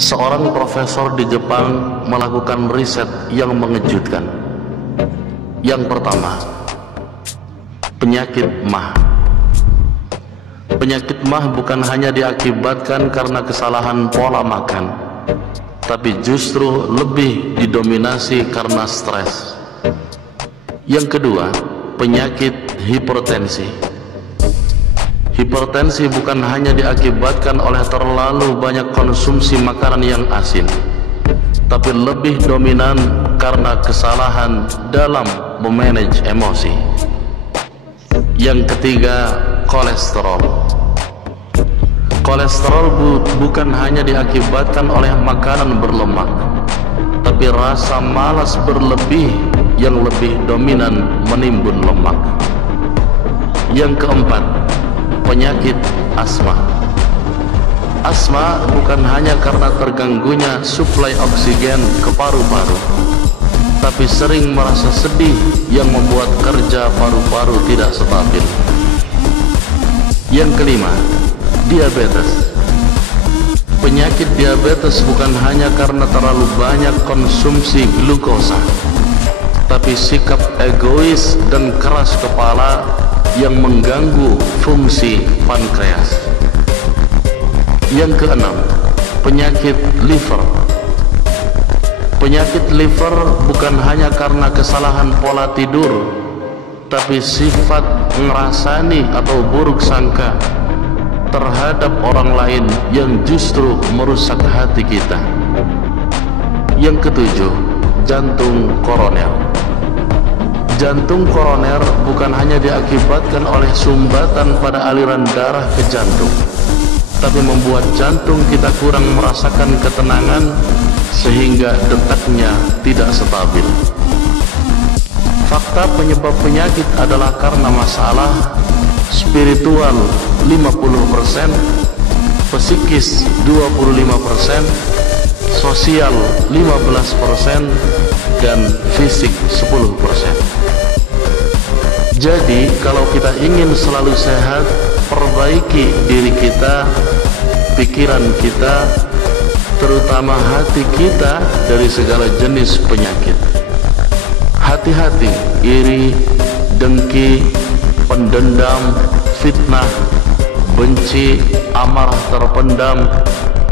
Seorang profesor di Jepang melakukan riset yang mengejutkan. Yang pertama, penyakit MAH. Penyakit MAH bukan hanya diakibatkan karena kesalahan pola makan, tapi justru lebih didominasi karena stres. Yang kedua, penyakit hipertensi. Hipertensi bukan hanya diakibatkan oleh terlalu banyak konsumsi makanan yang asin, tapi lebih dominan karena kesalahan dalam memanage emosi. Yang ketiga, kolesterol. Kolesterol bukan hanya diakibatkan oleh makanan berlemak, tapi rasa malas berlebih yang lebih dominan menimbun lemak. Yang keempat, penyakit asma. Asma bukan hanya karena terganggunya suplai oksigen ke paru-paru, tapi sering merasa sedih yang membuat kerja paru-paru tidak stabil. Yang kelima, diabetes. Penyakit diabetes bukan hanya karena terlalu banyak konsumsi glukosa, tapi sikap egois dan keras kepala yang mengganggu fungsi pankreas. Yang keenam, penyakit liver. Penyakit liver bukan hanya karena kesalahan pola tidur, tapi sifat ngerasani atau buruk sangka terhadap orang lain yang justru merusak hati kita. Yang ketujuh, jantung koroner. Jantung koroner bukan hanya diakibatkan oleh sumbatan pada aliran darah ke jantung, tapi membuat jantung kita kurang merasakan ketenangan sehingga detaknya tidak stabil. Fakta penyebab penyakit adalah karena masalah spiritual 50%, psikis 25%, sosial 15%, dan fisik 10%. Jadi kalau kita ingin selalu sehat, perbaiki diri kita, pikiran kita, terutama hati kita dari segala jenis penyakit. Hati-hati iri, dengki, pendendam, fitnah, benci, amarah terpendam,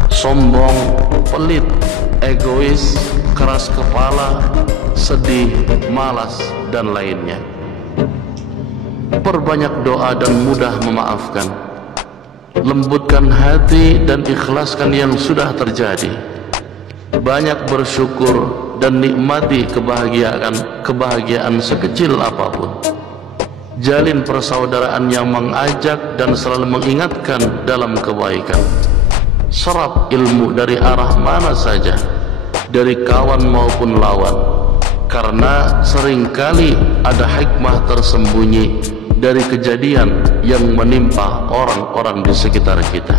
sombong, pelit, egois, keras kepala, sedih, malas, dan lainnya. Perbanyak doa dan mudah memaafkan. Lembutkan hati dan ikhlaskan yang sudah terjadi. Banyak bersyukur dan nikmati kebahagiaan sekecil apapun. Jalin persaudaraan yang mengajak dan selalu mengingatkan dalam kebaikan. Serap ilmu dari arah mana saja, dari kawan maupun lawan, karena seringkali ada hikmah tersembunyi dari kejadian yang menimpa orang-orang di sekitar kita.